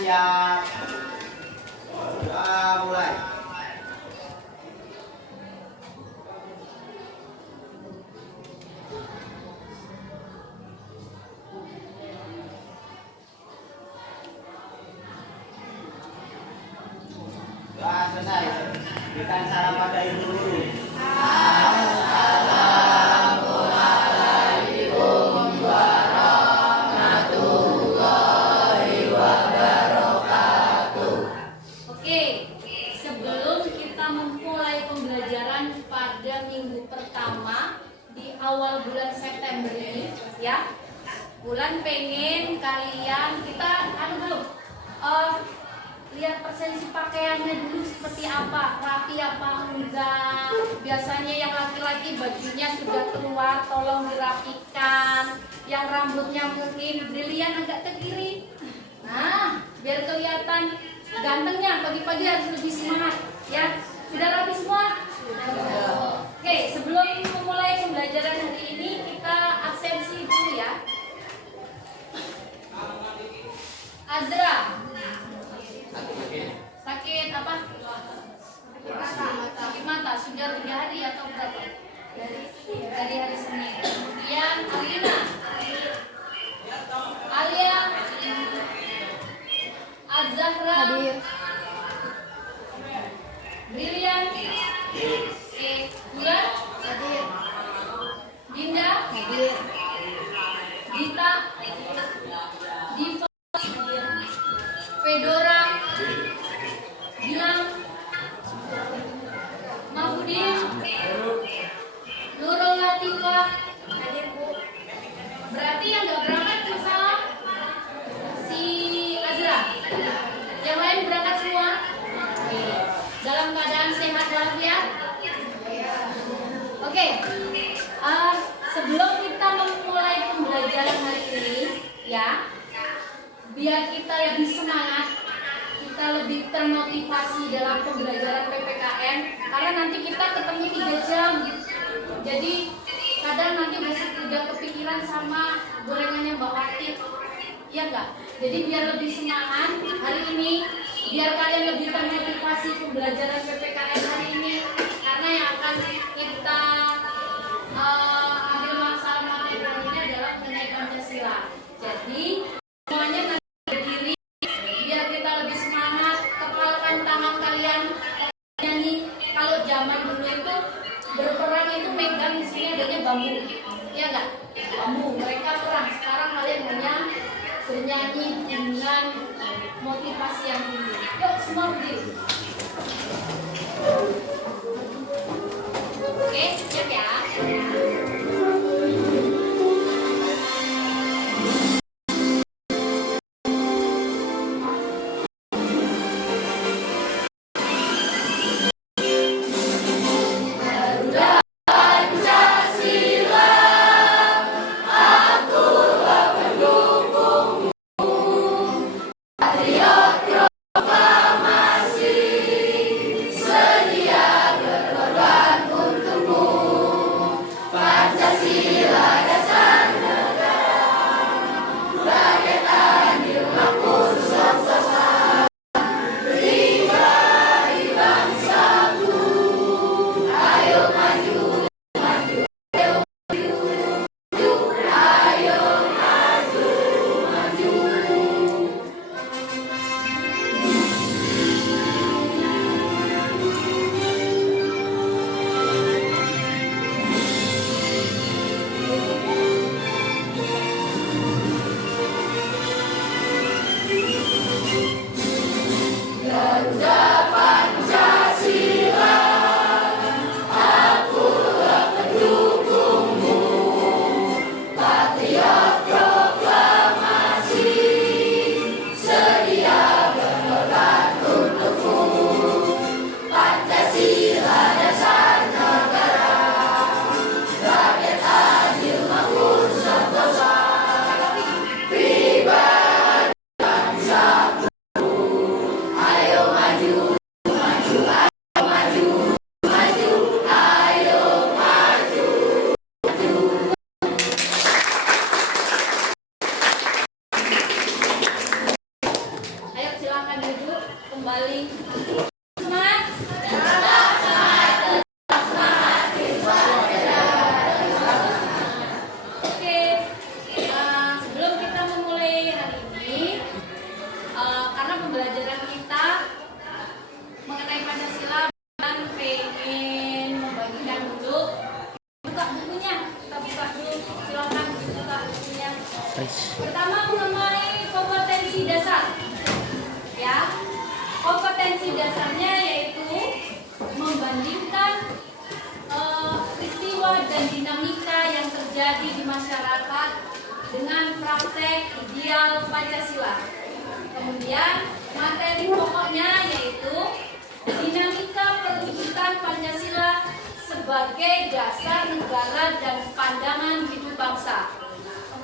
siap. Mulai. Selesai. Berikan salam pada ibu guru. Assalamualaikum warahmatullahi wabarakatuh. Oke, sebelum kita memulai pembelajaran pada minggu pertama di awal bulan September ini, ya, bulan pengen kalian kita lihat presensi pakaiannya dulu seperti apa, rapi apa enggak. Biasanya yang laki-laki bajunya sudah keluar, tolong dirapikan. Yang rambutnya mungkin brilian agak ke kiri. Nah, biar kelihatan gantengnya, pagi-pagi harus lebih semangat, ya. Sudah rapi semua? Oke, sebelum memulai pembelajaran hari ini kita absensi dulu ya. Azra. Sakit apa? Sakit mata. Sudah 3 hari atau berapa? Dari hari Senin. Kemudian Alina. Alia. Azahra. Hadir. Brilian. Bulan. Hadir. Dinda. Hadir. Dita. Diva. Fedora. Gilang. Mahfudin. Nurul Latifah. Hadir, Bu. Berarti yang nggak berangkat cuma si Azra. Yang lain berangkat semua. Oke. Dalam keadaan sehat walafiat. Oke. Sebelum kita memulai pembelajaran hari ini, ya, biar kita lebih semangat, kita lebih termotivasi dalam pembelajaran PPKN, karena nanti kita ketemu 3 jam. Jadi kadang nanti masih udah kepikiran sama gorengannya Mbak Wati, ya enggak? Jadi biar lebih semangat hari ini, biar kalian lebih termotivasi pembelajaran PPKN hari ini, karena yang akan kita ambil masalah materi hari ini adalah mengenai Pancasila. Jadi semuanya nanti berdiri biar kita lebih semangat. Kepalkan tangan kalian nyanyi. Kalau zaman dulu itu berperang itu megang di sini adanya bambu, ya enggak? Bambu. Mereka perang. Sekarang kalian hanya bernyanyi dengan motivasi yang tinggi. Yuk semua berdiri. Oke, siap ya. Proklamasi Pertama mengenai kompetensi dasar. Ya. Kompetensi dasarnya yaitu membandingkan peristiwa dan dinamika yang terjadi di masyarakat dengan praktek ideal Pancasila. Kemudian materi pokoknya yaitu dinamika perwujudan Pancasila sebagai dasar negara dan pandangan hidup bangsa.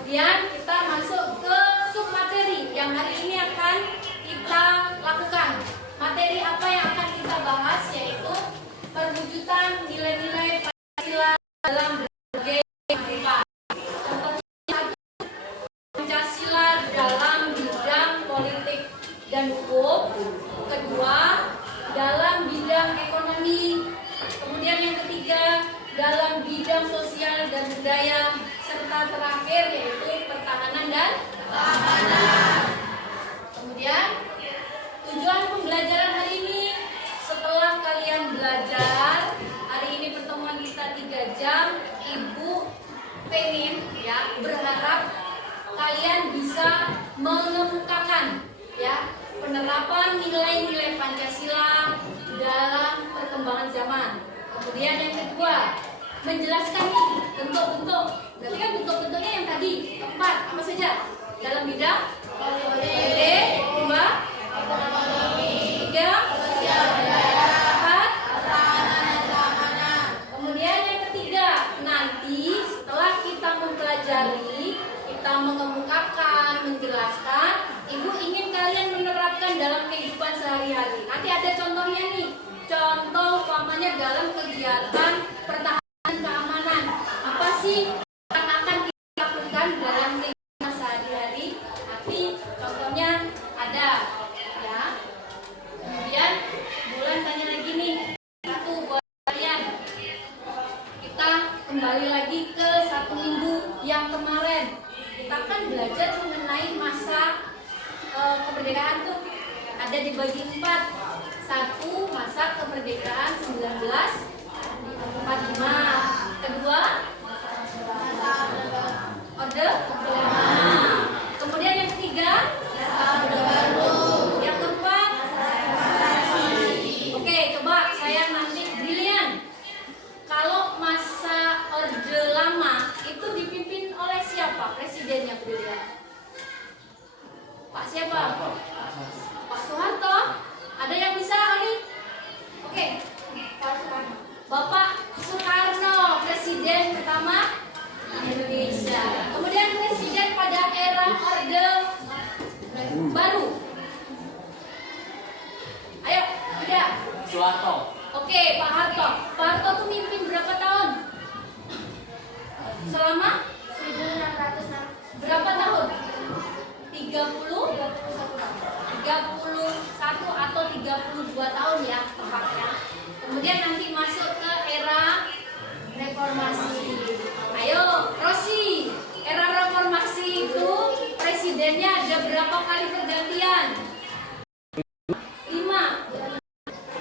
Kemudian kita masuk ke submateri yang hari ini akan kita lakukan. Materi apa yang akan kita bahas yaitu perwujudan nilai-nilai Pancasila dalam berbagai kehidupan. Contohnya Pancasila dalam bidang politik dan hukum. Kedua, dalam bidang ekonomi. Kemudian yang ketiga, dalam bidang sosial dan budaya. Serta terakhir yaitu pertahanan dan keamanan. Kemudian tujuan pembelajaran hari ini, setelah kalian belajar, hari ini pertemuan kita 3 jam, Ibu pengen ya berharap kalian bisa mengemukakan ya penerapan nilai-nilai Pancasila dalam perkembangan zaman. Kemudian yang kedua, menjelaskan nih bentuk-bentuk. Berarti kan bentuk-bentuknya yang tadi 4 apa saja? Dalam bidang politik, 2, ekonomi, 3, sosial budaya, 4, pertahanan dan keamanan. Kemudian yang ketiga, nanti setelah kita mempelajari, kita mengemukakan, menjelaskan, Ibu ingin kalian menerapkan dalam kehidupan sehari-hari. Nanti ada contohnya nih. Contoh umpamanya dalam kegiatan pertahanan keamanan. Apa sih yang akan kita lakukan dalam kehidupan sehari-hari? Nanti contohnya ada ya. Kemudian Bulan tanya lagi nih. Satu buat kalian. Kita kembali lagi ke 1 minggu yang kemarin. Kita kan belajar mengenai masa kemerdekaan tuh. Ada dibagi 4. 1. Masa kemerdekaan 1945. Kedua, Orde Lama. Kemudian yang ketiga, Orde Baru. Yang keempat, oke, coba saya nanti brilian. Kalau masa Orde Lama itu dipimpin oleh siapa presidennya brilian? Pak siapa? Pak Soeharto. Ada yang bisa kali? Oke, Bapak Soekarno, presiden pertama Indonesia. Kemudian presiden pada era Orde Baru. Ayo, udah. Soeharto. Oke, Pak Harto. Pak Harto tuh mimpin berapa tahun? Selama 1600 berapa tahun? 31 atau 32 tahun ya tepatnya. Kemudian nanti masuk ke era reformasi. Ayo, Rosi. Era reformasi itu presidennya ada berapa kali pergantian? 5.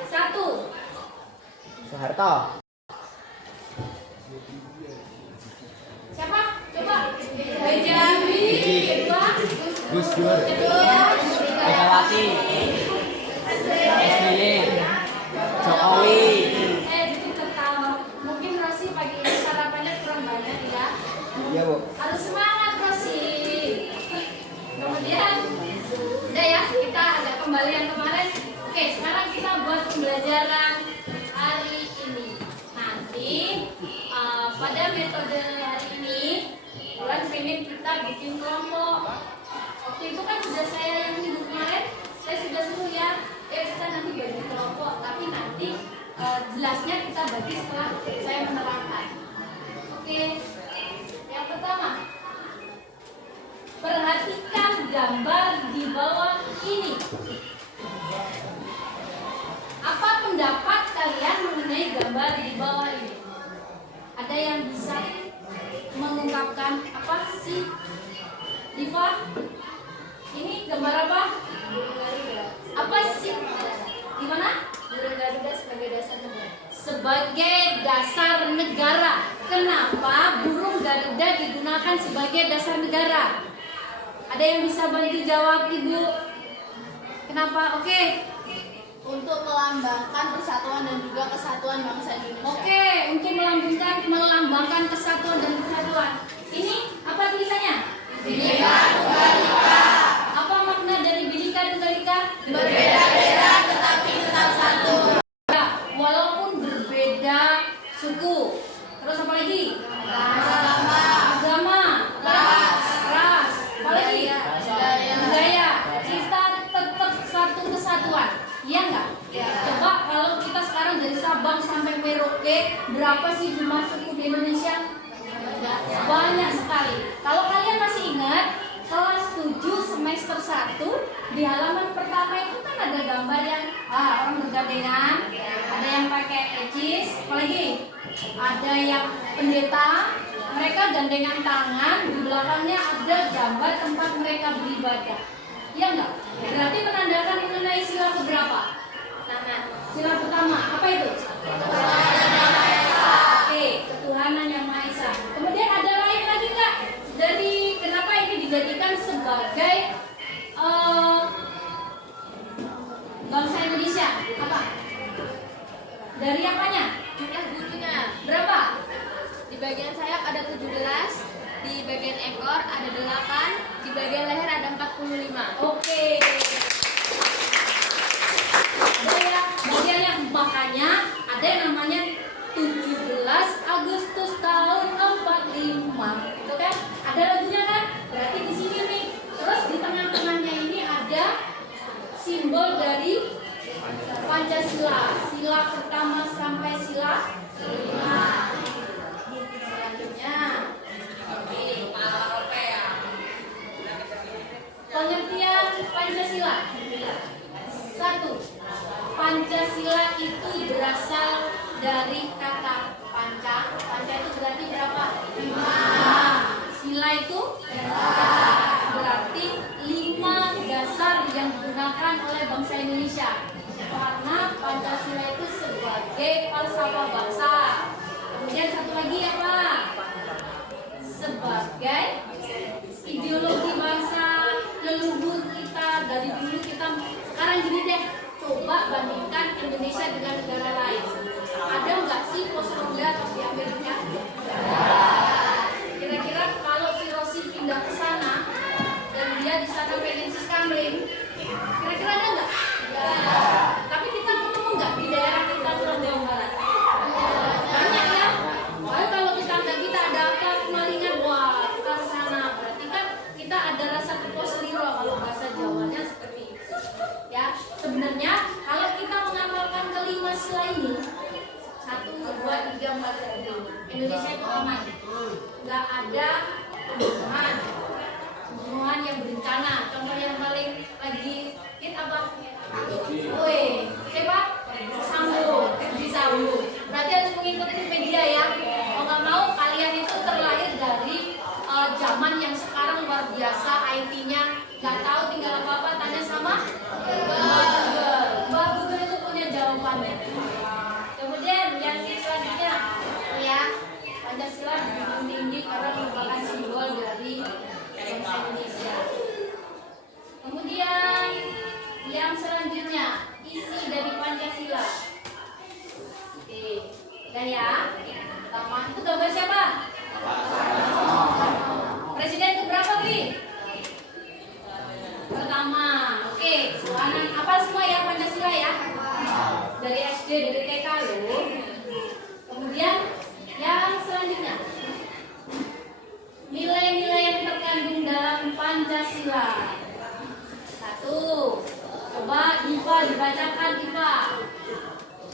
1. Soeharto. Siapa? Coba. Benjamin. Kedua. Gus Dur. Ketiga. Megawati. SBY. Jokowi. Jadi pertama, mungkin Rosi pagi ini sarapannya kurang banyak ya. Iya, Bu. Harus semangat Rosi. Kemudian, udah ya, kita ada kembalian kemarin. Oke, sekarang kita buat pembelajaran hari ini. Nanti pada metode hari ini, Bulan pengen kita bikin kelompok. Waktu itu kan sudah saya yang minggu kemarin, saya sudah suruh ya, kita nanti bagi kelompok. Tapi nanti jelasnya kita bagi setelah saya menerangkan. Oke, yang pertama, perhatikan gambar di bawah ini. Apa pendapat kalian mengenai gambar di bawah ini? Ada yang bisa mengungkapkan apa sih? Diva? Ini gambar apa? Apa sih? Gimana? Burung Garuda sebagai dasar negara. Sebagai dasar negara. Kenapa burung Garuda digunakan sebagai dasar negara? Ada yang bisa bantu jawab Ibu? Kenapa? Oke. Untuk melambangkan persatuan dan juga kesatuan bangsa Indonesia. Oke, untuk melambangkan kesatuan dan kesatuan. Ini apa tulisannya? Bhinneka Tunggal Ika. Apa makna dari Bhinneka Tunggal Ika? Berbeda-beda tetapi tetap satu. Ya, walaupun berbeda suku. Terus apa lagi? Agama, ras, apa lagi? Budaya. Kita tetap satu kesatuan. Iya enggak? Coba kalau kita sekarang dari Sabang sampai Merauke, berapa sih jumlah suku di Indonesia? Banyak sekali. Kalau kalian masih ingat, kelas 7 semester 1 di halaman pertama itu kan ada gambar yang orang bergandengan, ada yang pakai peci, apalagi ada yang pendeta, mereka gandengan tangan, di belakangnya ada gambar tempat mereka beribadah. Iya enggak? Berarti menandakan mengenai sila keberapa? Sila pertama, apa itu? Oke, ketuhanan yang Maha Esa. Kemudian ada lain lagi enggak? Dari kenapa ini dijadikan sebagai bangsa Indonesia? Apa? Dari apanya? Jumlah bulunya. Berapa? Di bagian sayap ada 17, di bagian ekor ada 8, di bagian leher ada 45. Oke. Ada ya, bagiannya makanya ada yang namanya 17 Agustus tahun 45. Itu kan? Ada lagunya kan? Berarti di sini nih. Terus di tengah-tengahnya ini ada simbol dari Pancasila. Sila pertama sampai sila kelima. Selanjutnya. Pengertian Pancasila. 1. Pancasila itu berasal dari kata panca. Panca itu berarti berapa? 5. Sila itu berarti 5 dasar yang digunakan oleh bangsa Indonesia. Karena Pancasila itu sebagai falsafah bangsa. Kemudian satu lagi apa? Sebagai ideologi bangsa leluhur kita dari dulu kita. Sekarang gini deh, coba bandingkan Indonesia dengan negara lain. Ada nggak sih pos ronda di Amerika? Kira-kira kalau si Rosi pindah ke sana dan dia di sana pengen si Skamling, kira-kira ada nggak? Tapi kita ketemu nggak di daerah kita Pulau Jawa Barat? Banyak ya. Lalu kalau tetangga kita ada apa kemalingan, wah kita ke sana. Berarti kan kita ada rasa keposeliro kalau bahasa Jawanya seperti itu. Ya, sebenarnya kalau kita mengamalkan kelima sila ini 1, 2, 3, 4, 5 Indonesia itu aman. Nggak ada pembunuhan yang berencana. Contoh yang paling lagi hit apa? Woi, siapa? Sambo, Ferdi Sambo. Berarti harus mengikuti media ya. Kalau nggak mau kalian itu terlahir dari zaman yang sekarang luar biasa IT-nya. Nggak tahu tinggal apa-apa tanya sama Mbak Google itu punya jawabannya. Kemudian yang selanjutnya ya, Pancasila dijunjung tinggi karena merupakan simbol dari bangsa Indonesia. Kemudian yang selanjutnya isi dari Pancasila. Oke, dan ya, pertama itu gambar siapa? Presiden itu berapa, Bri? Pertama. Oke, anak apa semua ya Pancasila ya? Dari SD, dari TK loh. Kemudian yang selanjutnya nilai-nilai yang terkandung dalam Pancasila. 1. Coba Diva dibacakan Diva.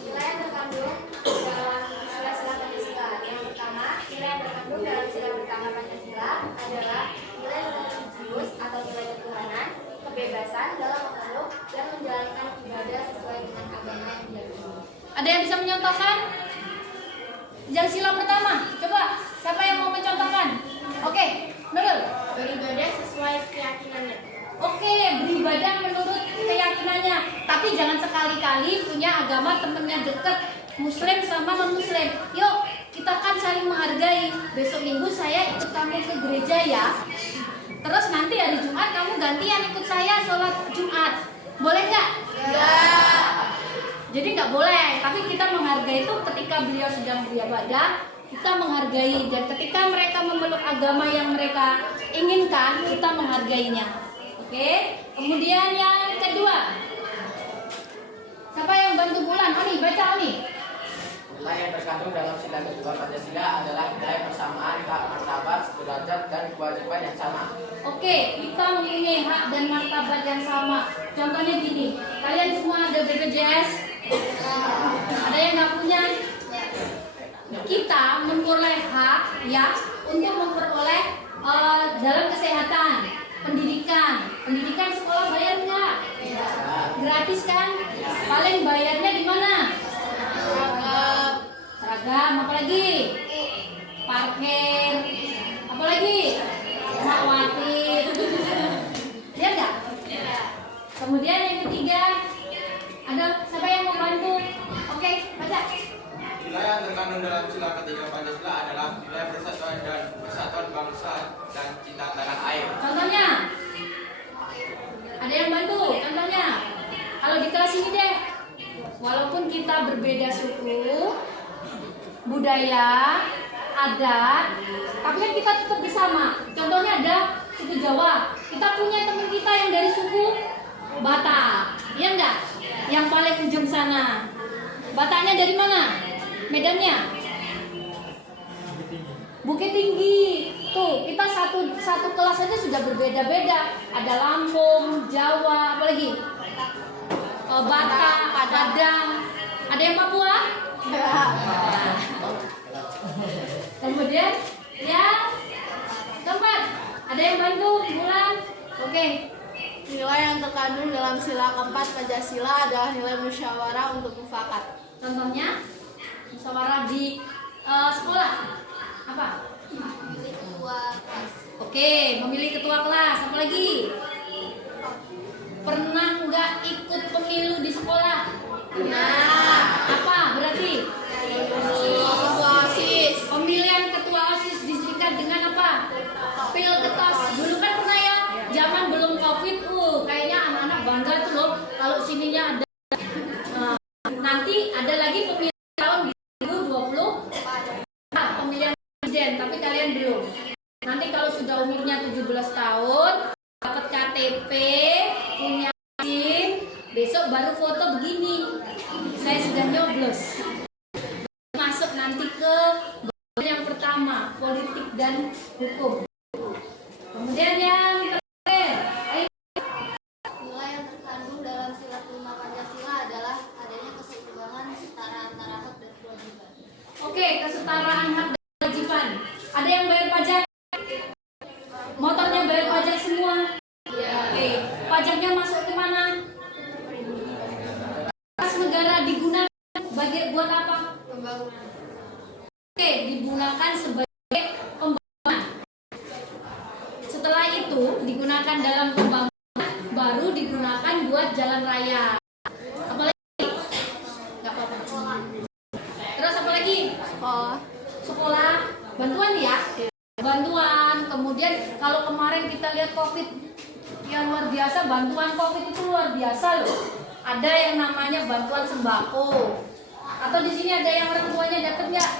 Nilai yang terkandung dalam sila-sila Pancasila. Yang pertama, nilai yang terkandung dalam sila pertama Pancasila adalah nilai religius atau nilai ketuhanan, kebebasan dalam memeluk dan menjalankan ibadah sesuai dengan agama yang diyakini. Ada yang bisa menyontohkan? Yang sila pertama, coba siapa yang mau mencontohkan? Oke, Nurul. Beribadah sesuai keyakinannya. Oke, beribadah menurut keyakinannya. Tapi jangan sekali-kali punya agama temennya deket, Muslim sama non-Muslim. Yuk, kita kan saling menghargai. Besok minggu saya ikut kamu ke gereja ya. Terus nanti hari Jumat kamu gantian ikut saya sholat Jumat. Boleh nggak? Ya. Jadi nggak boleh, tapi kita menghargai itu ketika beliau sedang beribadah, kita menghargai, dan ketika mereka memeluk agama yang mereka inginkan, kita menghargainya. Oke? Kemudian yang kedua, siapa yang bantu Bulan? Oni, baca Oni. Nilai yang terkandung dalam sila kedua Pancasila adalah nilai persamaan, hak, martabat, sederajat, dan kewajiban yang sama. Oke, kita mempunyai hak dan martabat yang sama. Contohnya gini, kalian semua ada BPJS? Ada yang nggak punya? Kita memperoleh hak ya untuk memperoleh dalam kesehatan, pendidikan sekolah bayar nggak? Gratis kan? Paling bayarnya di mana? Seragam, apalagi? Parkir, apalagi? Khawatir. Ya nggak? Kemudian yang ketiga, ada siapa yang mau bantu? Oke, baca. Nilai yang terkandung dalam sila ketiga Pancasila adalah nilai persatuan bangsa dan cinta tanah air. Contohnya, ada yang bantu? Contohnya, kalau di kelas ini deh, walaupun kita berbeda suku, budaya, adat, tapi kan kita tetap bersama. Contohnya ada suku Jawa, kita punya teman kita yang dari suku Batak, iya enggak? Yang paling ujung sana. Bataknya dari mana? Medannya? Bukit Tinggi. Tuh, kita satu kelas saja sudah berbeda-beda. Ada Lampung, Jawa, apalagi? Batak, Padang. Ada yang Papua? Kemudian yang keempat, ada yang bantu Bulan? Oke. Nilai yang terkandung dalam sila keempat Pancasila adalah nilai musyawarah untuk mufakat. Contohnya musyawarah di sekolah apa? Memilih ketua kelas. Oke, memilih ketua kelas. Apa lagi? Pernah nggak ikut pemilu di sekolah? Nah, Apa berarti? ketua OSIS. Pemilihan ketua OSIS disingkat dengan apa? Pilketos. Dulu kan pernah ya, zaman belum COVID. Kayaknya anak-anak bangga tuh loh kalau sininya ada. Nanti ada lagi pemilihan tahun 2020. Pemilihan presiden, tapi kalian belum. Nanti kalau sudah umurnya 17 tahun, dapat KTP, punya SIM, besok baru foto begini. Saya sudah nyoblos. Masuk nanti ke yang pertama, politik dan hukum. Kemudian yang terakhir, Nilai yang terkandung dalam sila kelima Pancasila adalah adanya keseimbangan setara antara hak dan kewajiban. oke, kesetaraan hak dan kewajiban. Ada yang bayar pajak? Motornya bayar pajak semua? Oke, pajaknya masuk ke mana? Kas negara digunakan buat apa? Pembangunan. Oke, digunakan sebagai pembangunan. Setelah itu digunakan dalam pembangunan, baru digunakan buat jalan raya. Apalagi? Nggak apa-apa. Terus apa lagi? Sekolah, bantuan ya? Bantuan. Kemudian kalau kemarin kita lihat COVID yang luar biasa, bantuan COVID itu luar biasa loh. Ada yang namanya bantuan sembako. Atau di sini ada yang orang tuanya dapat nggak?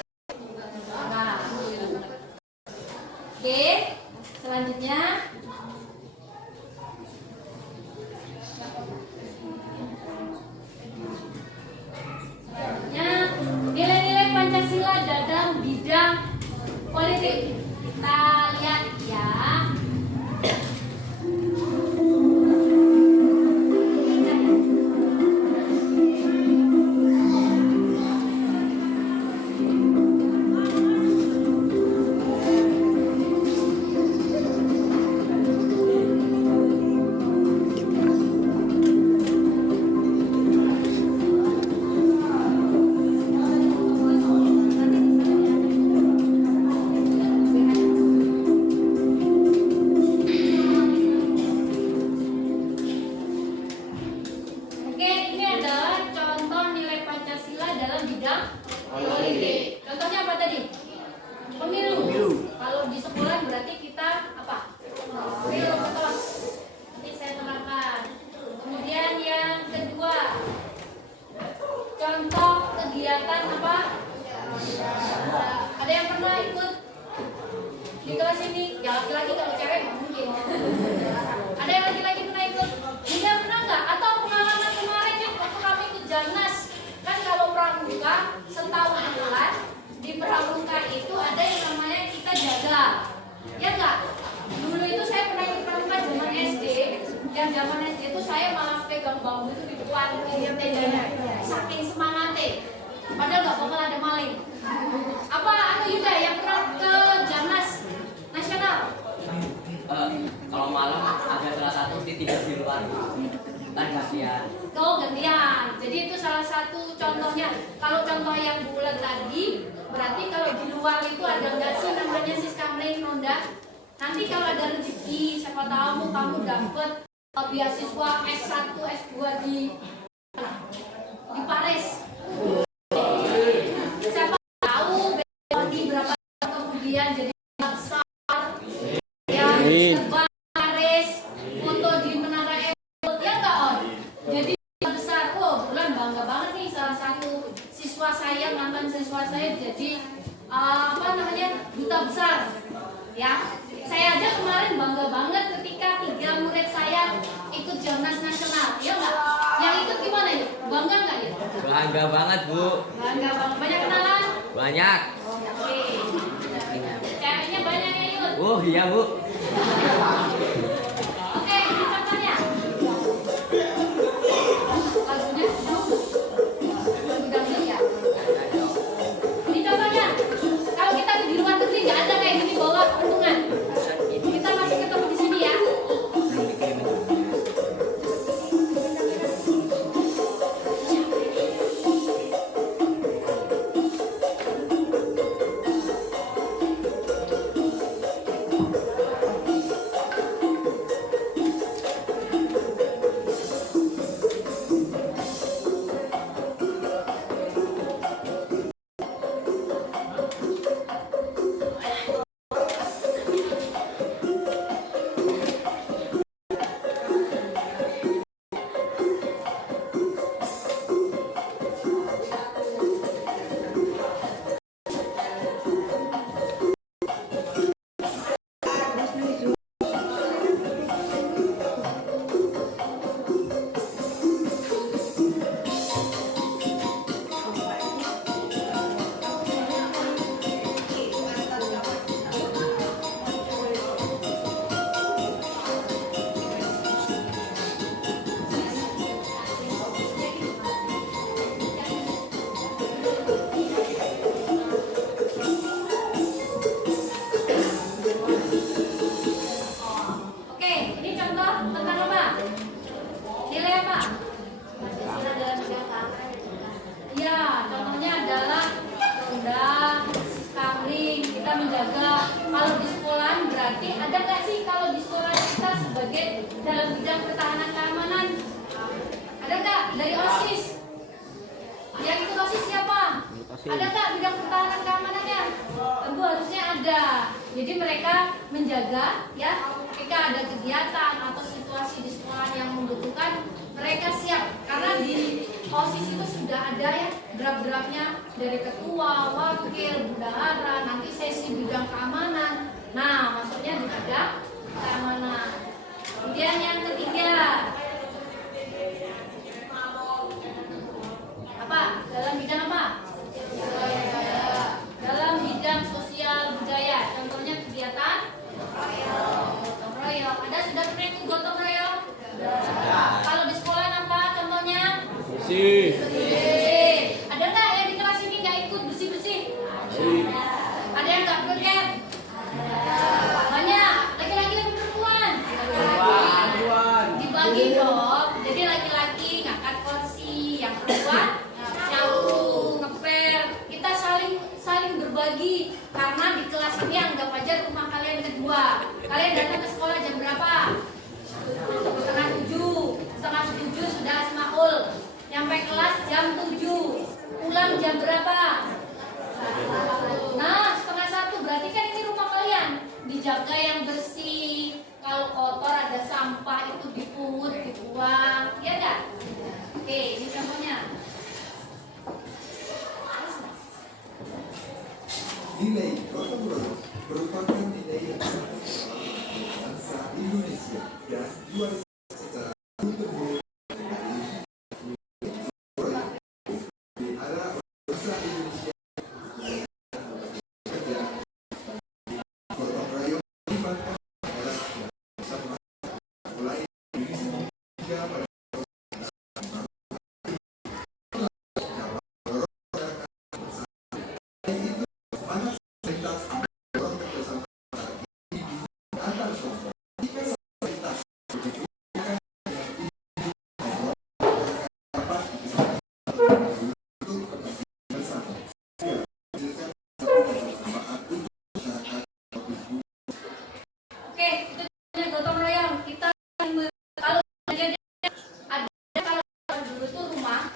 Nah. Oke, selanjutnya nilai-nilai Pancasila dalam bidang politik. Kita lihat ya. Real betul. Nanti saya terangkan. Kemudian yang kedua, contoh kegiatan apa? Ada yang pernah ikut di kelas ini? Ya laki-laki, kalau cewek nggak mungkin. Ada yang laki-laki pernah ikut? Tidak pernah nggak? Atau pengalaman kemarin yang waktu kami ikut Janas, kan kalau pramuka setahun bulan di pramuka itu ada yang namanya kita jaga, ya nggak? Dulu itu saya pernah ikut pramuka zaman SD. Yang zaman SD itu saya malah pegang bambu itu di depan tendanya, saking semangatnya. Padahal nggak bakal ada maling. Apa Yuda yang pernah ke Janas Nasional? Kalau malam ada salah satu tidur di luar, kan gantian. Oh gantian. Jadi itu salah satu contohnya. Kalau contoh yang bulat tadi, berarti kalau di luar itu ada nggak sih namanya siskamling ronda? Nanti kalau ada rezeki, siapa tahu kamu dapet beasiswa S1, S2 di Paris. Siapa tahu di berapa tahun kemudian jadi besar, ya terbang Paris, foto di Menara Eiffel, ya nggak On? Jadi besar, oh bulan bangga banget nih salah satu siswa saya, mantan siswa saya jadi apa namanya duta besar, ya. Saya aja kemarin bangga banget ketika 3 murid saya ikut Janas Nasional, ya nggak? Yang ikut gimana ya? Bangga nggak ya? Bangga banget Bu. Bangga banget. Banyak kenalan? Banyak. Oke. Ceweknya banyak ya Yud? Oh iya Bu. Oke, ini contohnya. Lagunya lagu dangdut ya. Ini contohnya. Kalau kita di luar negeri nggak ada kayak gini bawa patungan. Kita masih ketemu di sini ya. Oke, ini contoh tentang apa? Nilai apa? Pancasila dalam bidang keamanan. Ya, contohnya adalah ronda, siskamling, kita menjaga. Kalau di sekolah berarti ada nggak sih kalau di sekolah kita sebagai dalam bidang pertahanan keamanan? Ada nggak dari OSIS? Yang ikut OSIS siapa? Ada nggak bidang pertahanan keamanannya? Tentu harusnya ada. Jadi mereka menjaga ya ketika ada kegiatan atau situasi di sekolah yang membutuhkan, mereka siap karena di OSIS itu sudah ada ya draft-draftnya dari ketua, wakil, bendahara, nanti sesi bidang keamanan. Nah, maksudnya di bidang keamanan. Kemudian yang ketiga, apa? Dalam bidang apa? Dalam bidang sosial budaya. Contohnya kegiatan gotong royong. Ada sudah pernah ikut gotong royong? Kalau di sekolah apa contohnya? Bersih. Ada nggak yang di kelas ini nggak ikut bersih-bersih? Ada yang nggak berket? Banyak. Laki-laki atau perempuan? Dibagi dong. Jadi laki-laki ngangkat kursi, yang perempuan nyapu, ngepel. Kita saling berbagi karena di kelas ini anggap aja rumah kalian kedua. Kalian datang ke sekolah jam berapa? Setengah 7 sudah asmaul. Nyampe kelas jam 7. Pulang jam berapa? Nah, setengah 1. Berarti kan ini rumah kalian. Dijaga yang bersih. kalau kotor ada sampah itu dipungut, dibuang, ya enggak? Oke, ini contohnya. Nilai gotong royong merupakan nilai yang sangat bangsa Indonesia dan diwariskan secara turun-temurun di era bangsa Indonesia. Kerja gotong royong melibatkan masyarakat bersama mulai hingga pada Oke, itu gotong royong. Kita kalau ada kalau dulu tuh rumah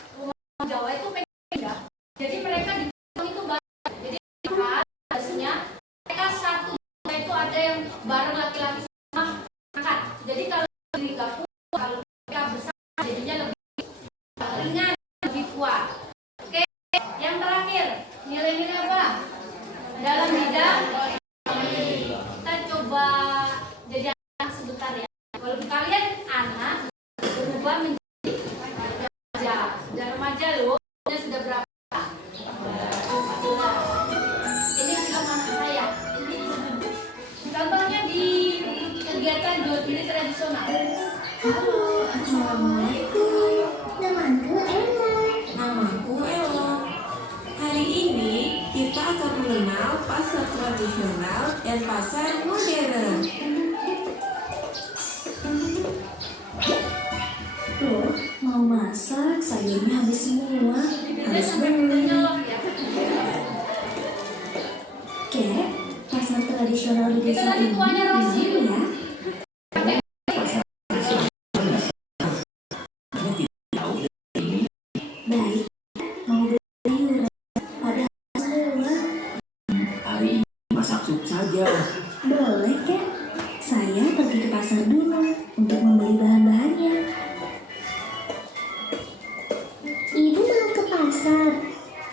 Jawa itu pindah. Jadi mereka di itu banyak. Jadi biasanya mereka satu itu ada yang bareng laki-laki sama angkat. Jadi kalau digabung, kalau mereka besar jadinya lebih ringan, lebih kuat. Oke, yang terakhir nilai-nilai apa? Dalam bidang kita coba jadi anak sebentar ya. Kalau kalian anak berubah menjadi remaja. Sudah remaja loh. Sudah berapa? 14. Ini juga anak saya. Contohnya di kegiatan jual beli tradisional. Halo, assalamualaikum. Namaku Ella. Namaku Ella. Hari ini kita akan mengenal pasar tradisional dan pasar modern. Tuh, mau masak, sayurnya habis semua. Videonya sampai nyolok ya. Kek, pasar tradisional di Itu desa tadi ini tuanya Rosi gimana ya? Baik, mau beli sayuran, padahal semua. Hari ini masak sup saja. Boleh, Kek? Saya pergi ke pasar dulu untuk membeli bahan-bahannya. Ibu mau ke pasar.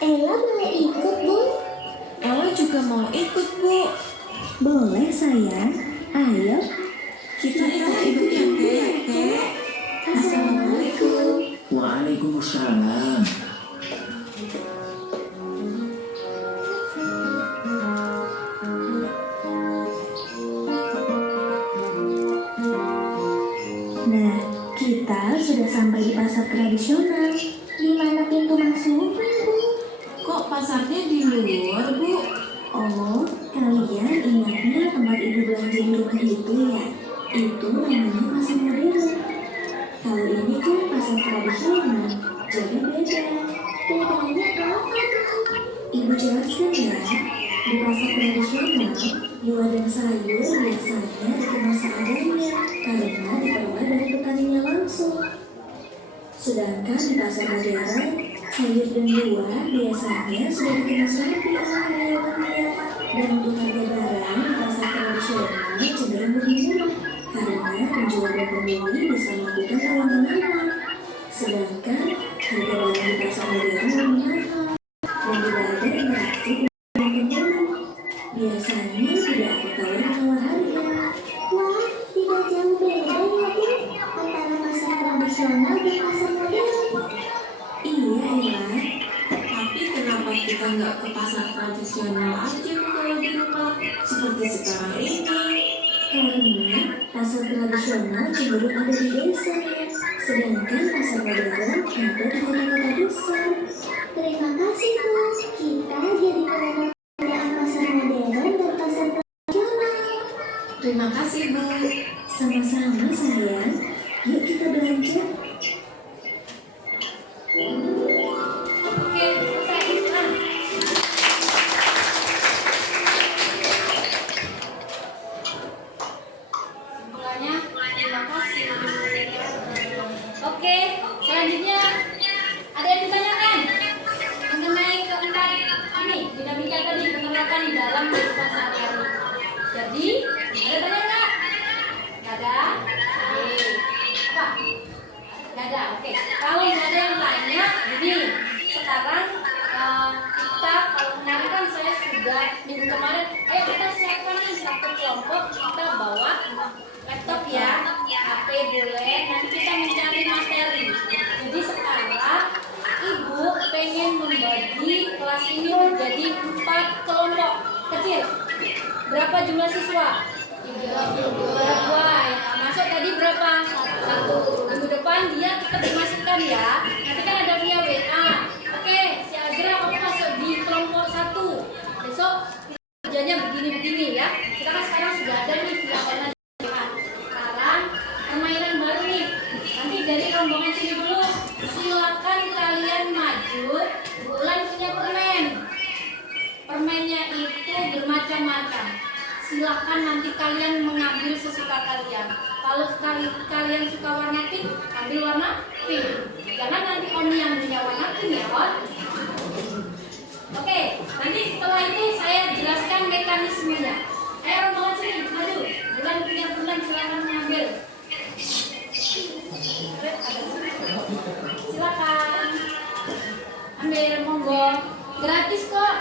Ella boleh ikut, Bu? Ella juga mau ikut, Bu. Boleh, sayang. Ayo. Kita ikut ibunya, Kek. Assalamualaikum. Waalaikumsalam. Nah, kita sudah sampai di pasar tradisional. Di mana pintu masuknya, Bu? Kok pasarnya di luar, Bu? Oh, kalian ingatnya tempat ibu belanja di rumah itu ya? Itu namanya pasar modern. Kalau ini kan pasar tradisional, jadi beda. Bedanya apa, Bu? Ibu jelaskan ya. Di pasar tradisional, buah dan sayur biasanya dikemas seadanya karena dikelola dari petaninya langsung. Sedangkan di pasar modern, sayur dan buah biasanya sudah dikemas rapi oleh karyawannya. Dan untuk harga barang di pasar tradisional cenderung lebih murah karena penjual dan pembeli bisa melakukan tawar-menawar. Sedangkan harga barang di pasar modern lebih mahal dan tidak ada interaksi dengan pembeli. Biasanya tidak ada tawar-menawar harga. Wah, tidak jauh beda ya, Bu, antara pasar tradisional dan pasar modern. Iya, Ella. Tapi kenapa kita nggak ke pasar tradisional aja, Bu, kalau di rumah? Seperti sekarang ini. Karena pasar tradisional cenderung ada di desa, sedangkan pasar modern ada di kota-kota besar. Terima kasih, Bu. Kita jadi mengenal perbedaan pasar modern dan pasar tradisional. Terima kasih, Bu. Sama-sama, sayang. Yuk kita belanja. Oke, selesai. Nah, kesimpulannya, terima kasih. Oke, selanjutnya ada yang ditanyakan mengenai keempat ini dinamika tadi penerapan di dalam kehidupan sehari-hari. Jadi, ada tanya nggak? Nggak ada ada. Oke. Kalau nggak ada yang tanya, gini. Sekarang kita kalau kemarin kan saya sudah minggu kemarin, ayo kita siapkan nih satu kelompok, kita bawa laptop ya, HP boleh. Nanti kita mencari materi. Jadi sekarang Ibu pengen membagi kelas ini menjadi 4 kelompok kecil. Berapa jumlah siswa? 32. Ya, masuk tadi berapa? 1. Minggu depan dia kita dimasukkan ya. Nanti kan ada via WA. Oke, si Azra kamu masuk di kelompok 1. Besok kerjanya begini-begini ya. Kita kan sekarang sudah ada nih via online. Sekarang permainan baru nih. Nanti dari rombongan sini dulu. Silakan kalian maju. Bulan punya permen. Permennya itu bermacam-macam. Silakan nanti kalian mengambil sesuka kalian. Kalau kalian suka warna pink, ambil warna pink. Jangan nanti Om yang punya warna pink ya, On. Oke, nanti setelah itu saya jelaskan mekanismenya. Ayo rombongan sini, maju. Bulan punya bulan, silakan mengambil. Silakan. Ambil, monggo. Gratis kok.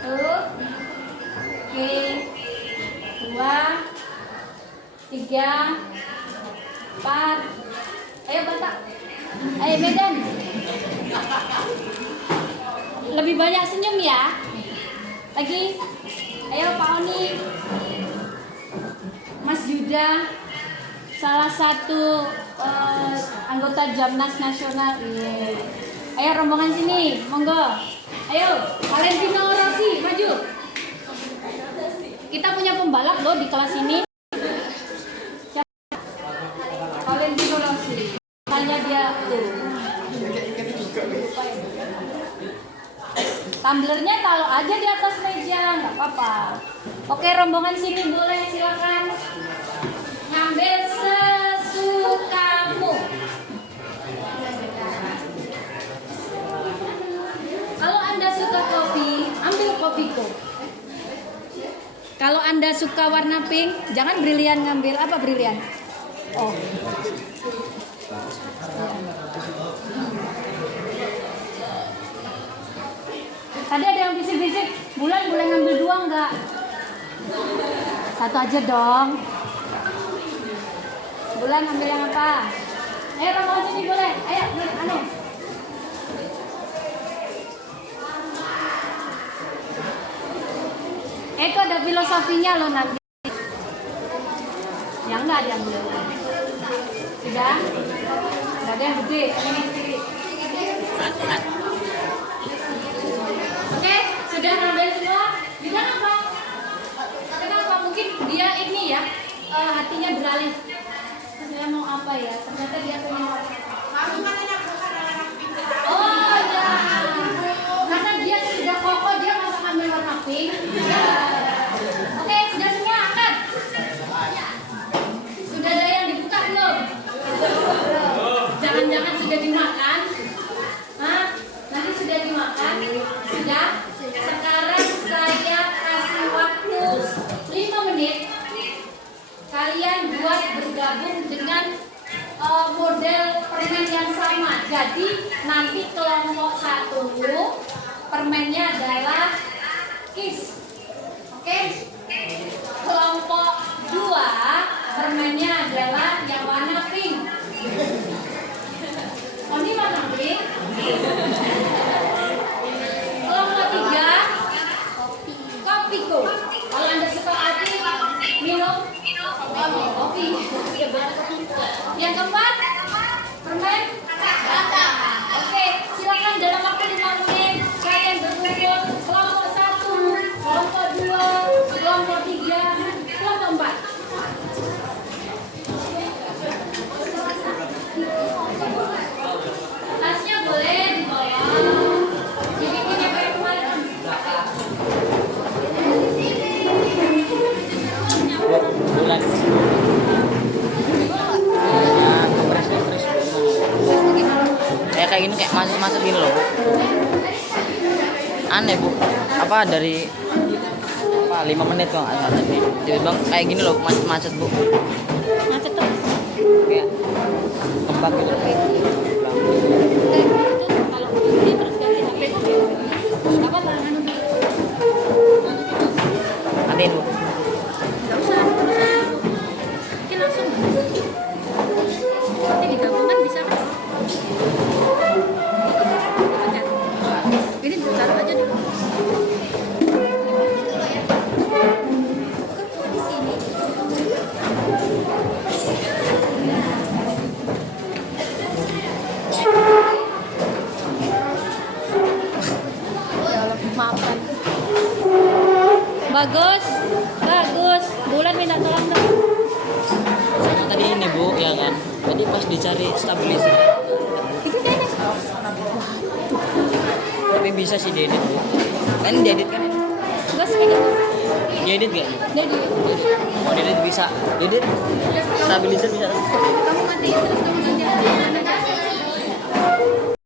Tuh. Oke. 2, 3, 4. Ayo Batak. Ayo Medan. Lebih banyak senyum ya. Lagi. Ayo Pak Oni. Mas Yuda. Salah satu anggota Jamnas Nasional. Ayo rombongan sini, monggo. Ayo, Valentino Rossi, maju. Kita punya pembalap loh di kelas ini. Valentino Rossi. Hanya dia tuh. Tumblernya taruh aja di atas meja, nggak apa-apa. Oke, rombongan sini boleh, silakan. Ngambil sesukamu. Kalau Anda suka kopi, ambil kopiku. Kalau Anda suka warna pink, jangan brilian ngambil. Apa brilian? Oh. Tadi ada yang bisik-bisik, Bulan boleh ngambil 2 enggak? 1 aja dong. Bulan ambil yang apa? Ayo rombongan sini boleh. Ayo, anu. Itu ada filosofinya loh nanti. Yang enggak ada yang belum. Sudah? Enggak ada yang gede. Oke, sudah ngambil semua. Gimana apa? Kenapa? Mungkin dia ini ya, hatinya beralih. Dia mau apa ya? Ternyata dia pengen. Oh ya, karena dia sudah kokoh, dia masuk ambil warna pink. Oke, sudah semua angkat. Sudah ada yang dibuka belum? Jangan-jangan sudah dimakan? Hah? Nanti sudah dimakan? Sudah? Sekarang saya kasih waktu 5 menit. Kalian buat bergabung dengan model permen yang sama. Jadi nanti kelompok 1 permennya adalah kiss. Oke? Kelompok 2 permennya adalah yang warna pink. Ini warna pink. Kelompok 3 kopiko. Kalau Anda suka kopi, minum kopi. Yang keempat, permen kata. Oke, silakan dalam waktu 5 menit kalian berkumpul kelompok 1, kelompok 2, kelompok 3, kelompok 4. Tasnya boleh dibawa. Dibikinnya kayak kemarin. Bulan. Kayak gini, kayak masuk gini loh, Bu. Aneh, Bu. Apa dari 5 menit kok nggak salah tadi. Jadi Bang kayak gini loh, macet-macet, Bu. Macet terus. kayak tempat gitu. Kalau ini terus ganti HP itu apa barangan untuk Matiin Bu. nggak usah mungkin langsung nanti digabungkan bisa kan? Ini taruh aja deh. Maafkan. Bagus, bagus. Bulan minta tolong dong. Nah, tadi ini Bu, ya kan. Tadi pas dicari stabilizer. Itu kayaknya. Tapi bisa sih diedit Bu. Kan diedit kan? Gas pegang. Diedit gak? Jadi Oh diedit bisa. Diedit stabilizer bisa. kamu matiin terus kamu nanti